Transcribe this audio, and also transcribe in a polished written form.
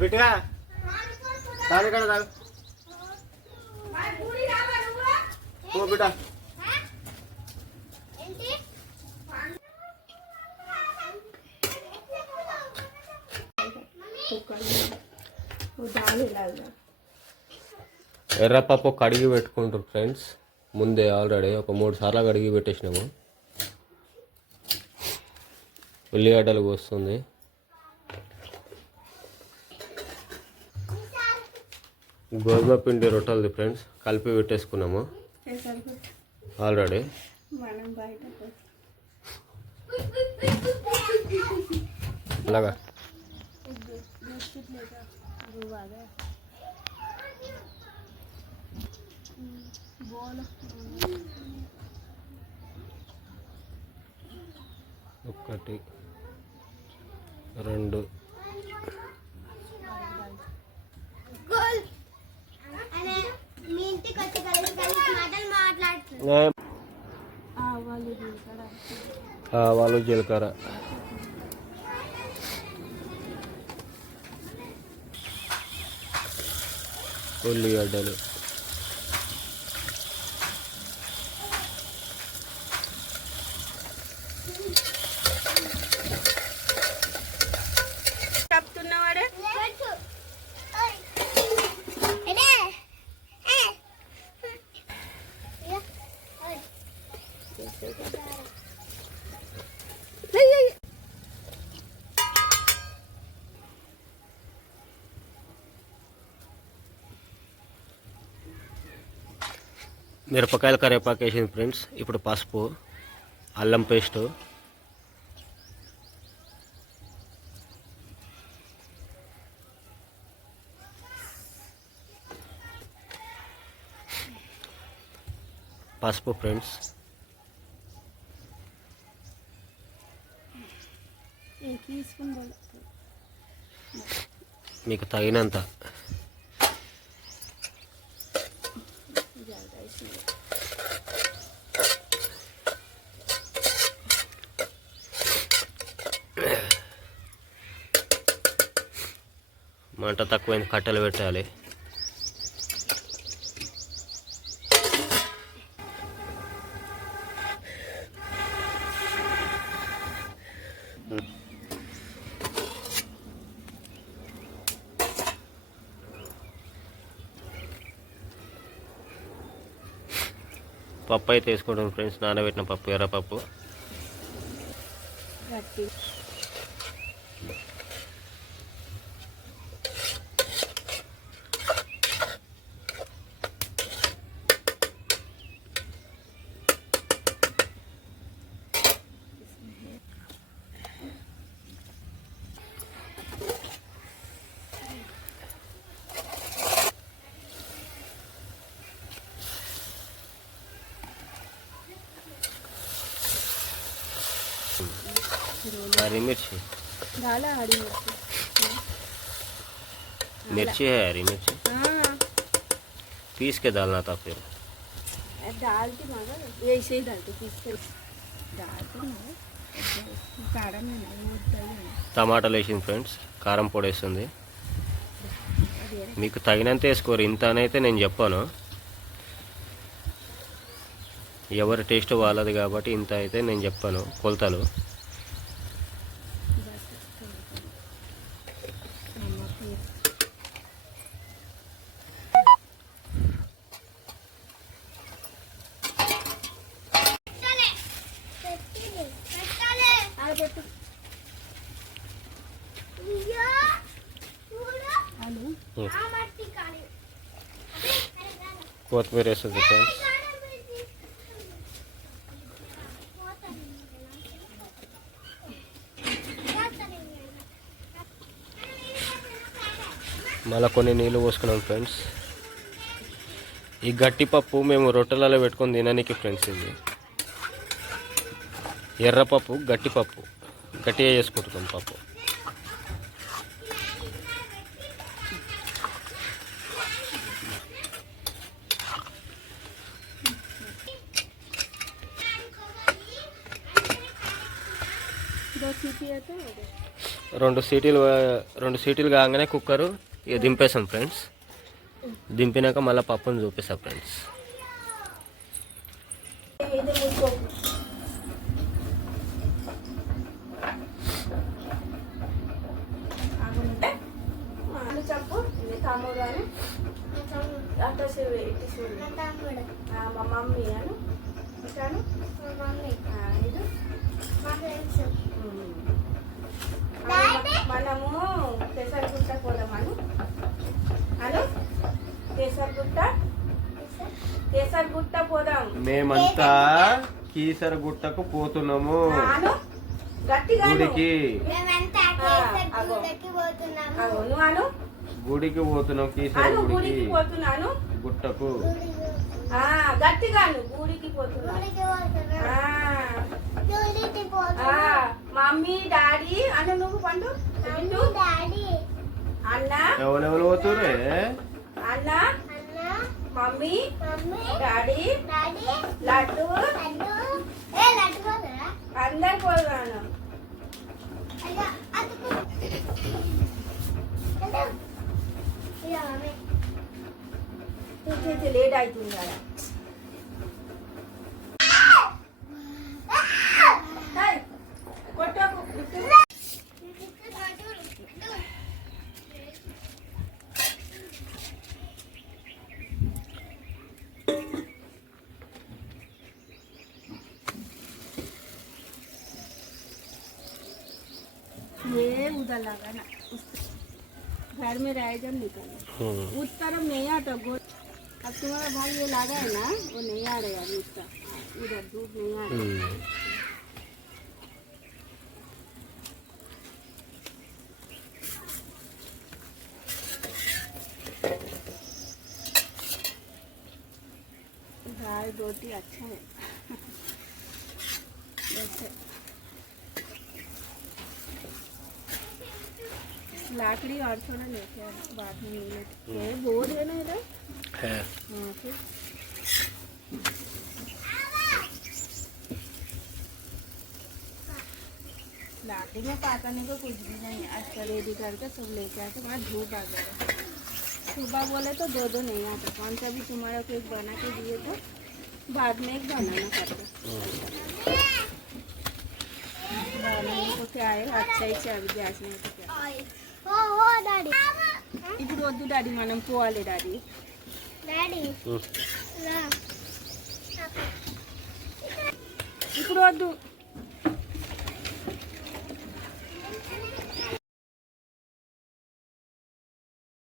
బిట్టుగా దాని కూడా తాగు బిడ్డ. ఎర్రపప్పు కడిగి పెట్టుకుంటారు ఫ్రెండ్స్. ముందే ఆల్రెడీ ఒక 3 సార్లు కడిగి పెట్టేసినాము. ఉల్లిగడ్డలు కోస్తుంది. గోధుమ పిండి రొట్టెలది ఫ్రెండ్స్ కలిపి పెట్టేసుకున్నాము ఆల్రెడీ. అలాగా ఒకటి 2 ఆవాలు జీలకర్ర ఉల్లిగడ్డలు మిరపకాయలు కరివేపాకు వేసింది ఫ్రెండ్స్. ఇప్పుడు పసుపు, అల్లం పేస్టు, ఫ్రెండ్స్ మీకు తగినంత. మంట తక్కువైంది, కట్టెలు పెట్టాలి. పప్పు అయితే వేసుకోవడం ఫ్రెండ్స్, నానబెట్టిన పప్పు, ఎర్రపప్పు. हरी मिर्ची डाला, हरी मिर्ची है, हरी मिर्ची पीस के डालना था फिर डाल के मगर ऐसे ही डालते पीस के डालते కారం టమాటాలు వేసింది ఫ్రెండ్స్. కారం పొడి వేస్తుంది. మీకు తగినంత వేసుకోరు, ఇంత అనైతే నేను చెప్పాను. ఎవరి టేస్ట్ వాళ్ళది కాబట్టి ఇంత అయితే నేను చెప్పాను కొలతలు. కొత్తిమీర వేస్తుంది ఫ్రెండ్స్. మళ్ళీ కొన్ని నీళ్ళు పోసుకున్నాం ఫ్రెండ్స్. ఈ గట్టిపప్పు మేము రొట్టెలలో పెట్టుకొని తినడానికి ఫ్రెండ్స్. ఇది ఎర్రపప్పు, గట్టిపప్పు, గట్టిగా చేసుకుంటున్నాం పప్పు. రెండు సీటీలు కాగానే కుక్కరు ఇక దింపేసాం ఫ్రెండ్స్. దింపినాక మళ్ళీ పప్పును చూపిస్తాం ఫ్రెండ్స్. చెప్పు తమ్ముడు అని అట్లా మా మమ్మీ అను ఇటాను ఇది మనము పెసరగుట్ట పోదామను అను కేసరగుట్ట పోదాం. మేమంతా కీసరగుట్టకు పోతున్నాము గట్టిగా గుడికి. నువ్వు గుడికి పోతున్నాం కీసరగుడికి పోతున్నాను గుట్టకు. గట్టిగాను గుడికి పోతున్నాను. మమ్మీ డాడీ అన్న నువ్వు పండు అన్న ఎవరెవరు పోతురే? అన్న మమ్మీ డాడీ లడ్డు అందరు పోతున్నాను. లేట్ అవుతుంది కదా. ये उधर लगा ना घर में रह जब निकल उस तरफ नहीं आता गोल. अब तुम्हारा भाई ये लगा है ना वो नहीं आ रहा है उसका उधर धूप नहीं आ रहा. दाल रोटी अच्छा है. लाकड़ी और थोड़ा लेके बाद में ये बोर्ड है ना इधर है. फिर लाकड़ी में पकाने को कुछ भी नहीं. अच्छा रेडी करके सब लेके आते वहाँ धूप आ गया. सुबह बोले तो दो नहीं आता. कौन सा भी तुम्हारा कोई बना के दिए तो बाद में एक बनाना करते. बनाने को क्या है अच्छा ही चाहिए गैस नहीं तो क्या. ఇప్పుడు వద్దు డాడీ మనం పోవాలి డాడీ. ఇప్పుడు వద్దు.